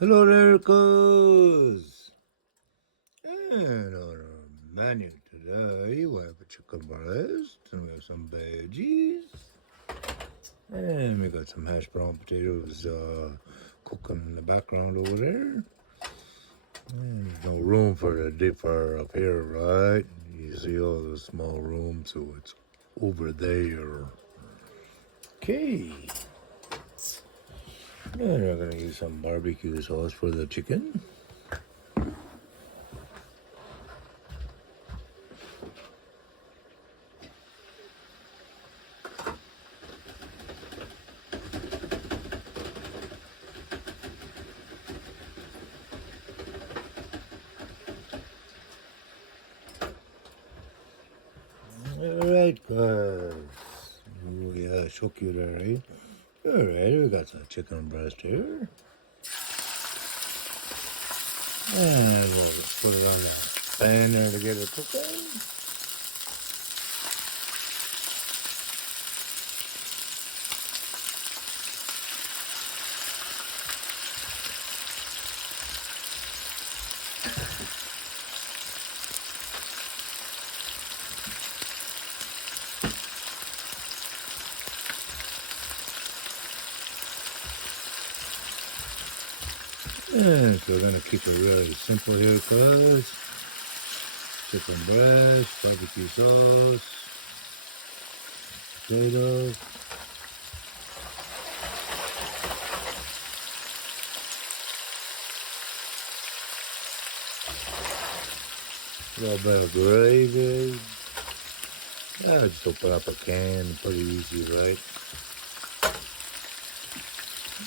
Hello there, cuz. And on our menu today, we have a chicken breast, and we have some veggies, and we got some hash brown potatoes cooking in the background over there. And there's no room for the deep fryer up here, right? You see all the small room, so it's over there. Okay. And we're gonna use some barbecue sauce for the chicken. Alright, guys. Oh, yeah, I shook you there, right? Alright, we got some chicken breast here. And we'll just put it on the pan there to get it cooking. And so we're gonna keep it really simple here, cuz. Chicken breast, barbecue sauce, potatoes. A little bit of gravy. Yeah, just open up a can, pretty easy, right?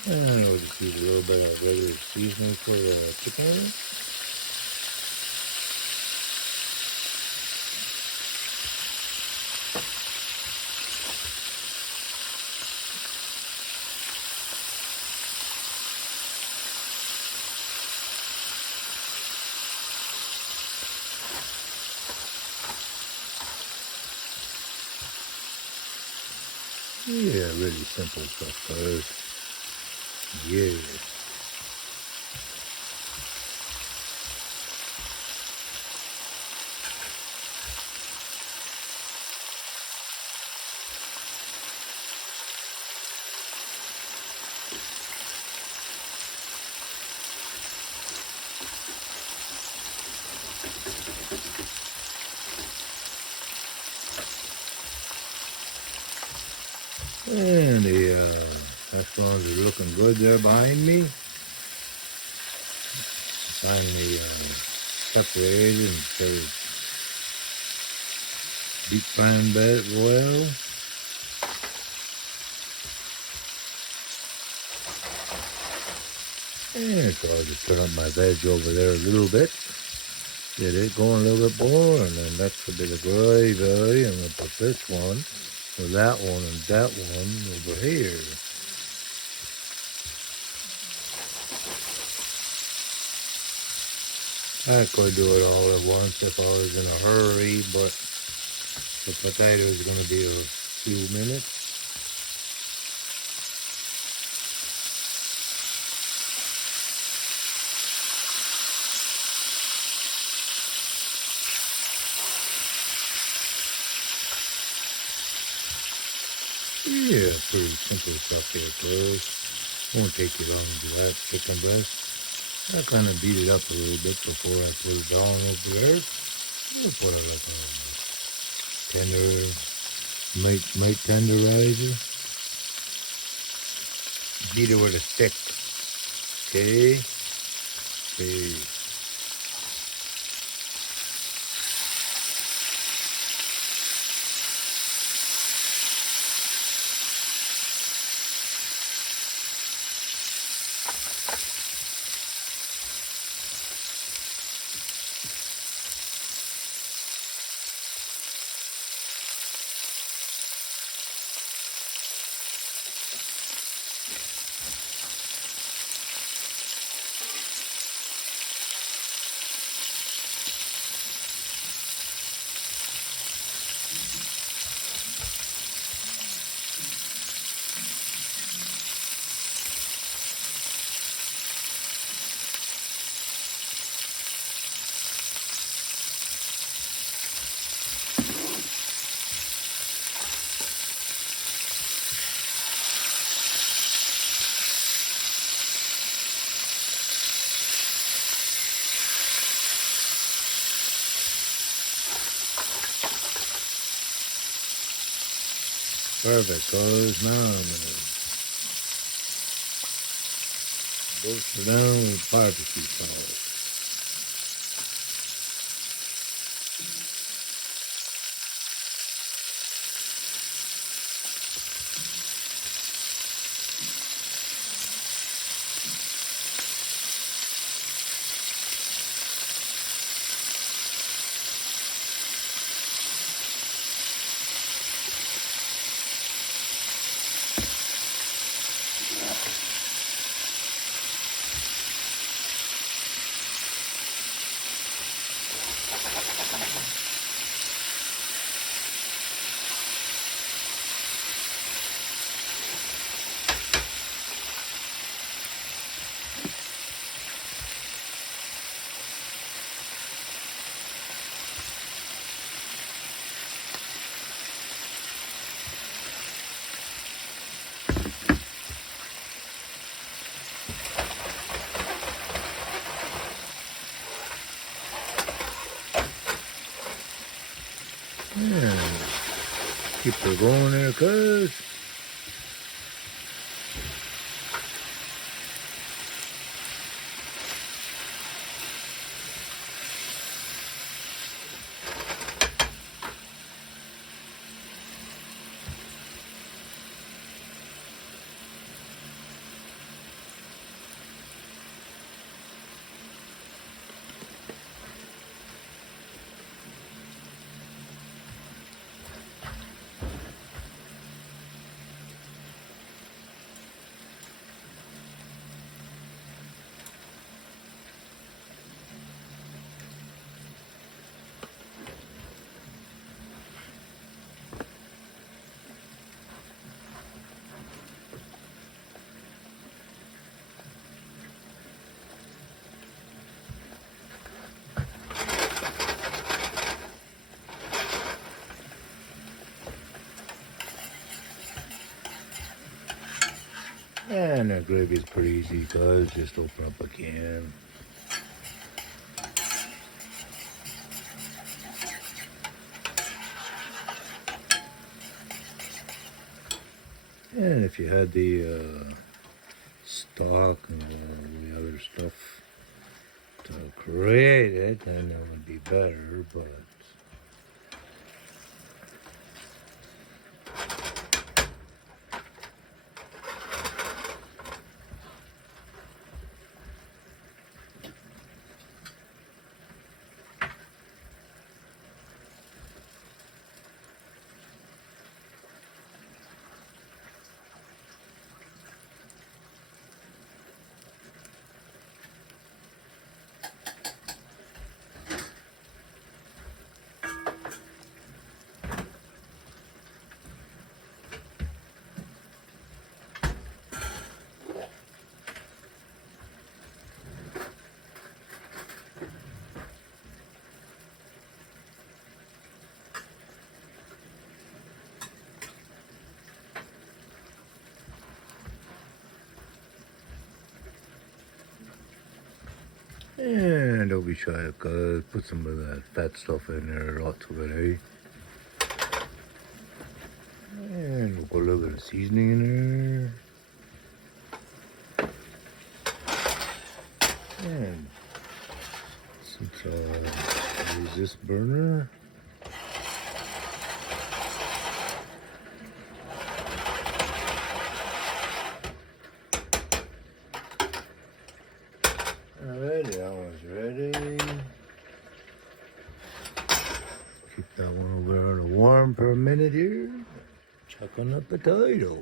And we'll just use a little bit of regular seasoning for the chicken. Yeah, really simple stuff, guys. Yeah. And the restaurants are looking good there behind me. Finally separated instead of deep frying bed well. And so I'll just turn up my veg over there a little bit. Get it going a little bit more, and then that's a bit of gravy, and I'll put this one, or that one, and that one over here. I could do it all at once if I was in a hurry, but the potato is going to be a few minutes. Yeah, pretty simple stuff here, cuz. Won't take you long to do that chicken breast. I kind of beat it up a little bit before I put it down over there. I'll put it like a tender, might tenderizer. Beat it with a stick. Okay? Okay. Perfect, cuz. Now I'm gonna roast her down with barbecue sauce. Yeah, keep her going there, cuz. And that gravy is pretty easy, cuz. Just open up a can. And if you had the stock and the other stuff to create it, then that would be better, but and don't be shy, cuz. Put some of that fat stuff in there, lots of it, eh? And we'll put a little bit of seasoning in there. And since I use this burner, alright, that one's ready. Keep that one over to warm for a minute here. Chuck on the potato.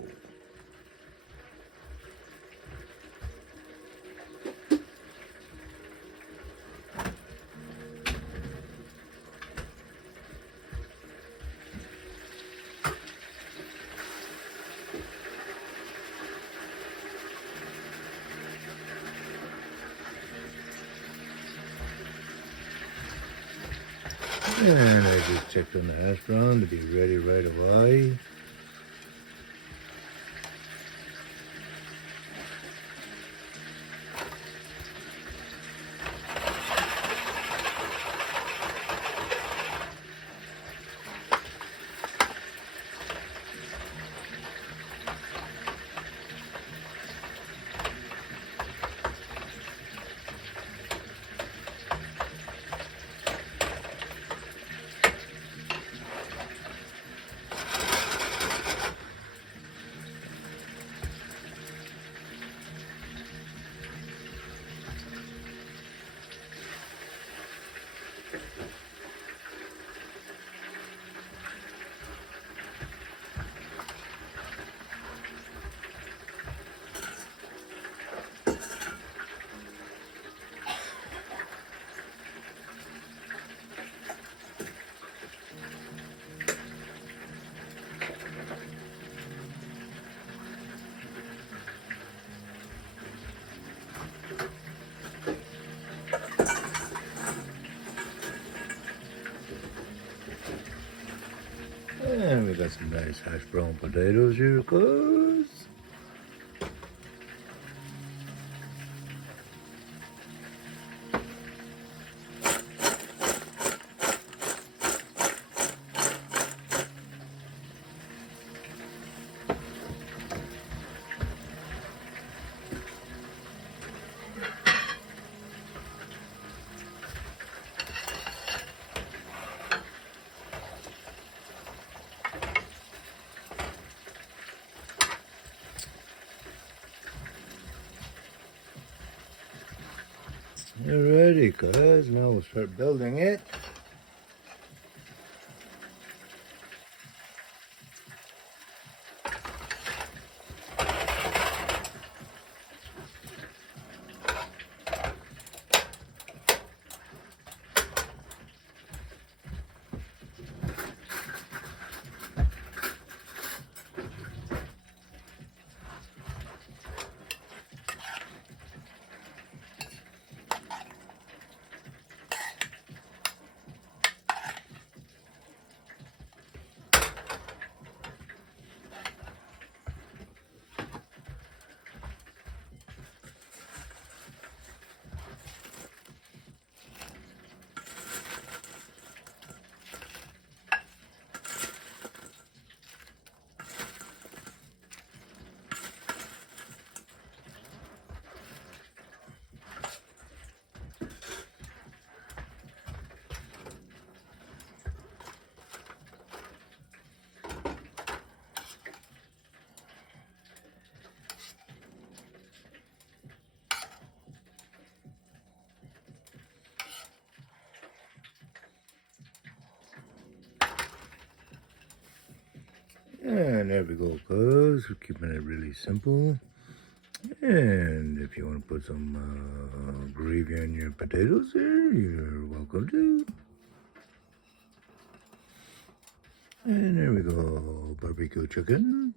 And I just checked on the hash brown to be ready right away. And we got some nice hash brown potatoes here, cuz. Alrighty, cuz. Now we'll start building it. And there we go, cuz. We're keeping it really simple. And if you want to put some gravy on your potatoes here, you're welcome to. And there we go. Barbecue chicken,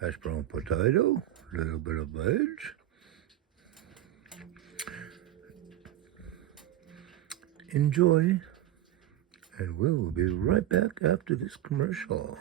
hash brown potato, a little bit of veg. Enjoy. And we'll be right back after this commercial.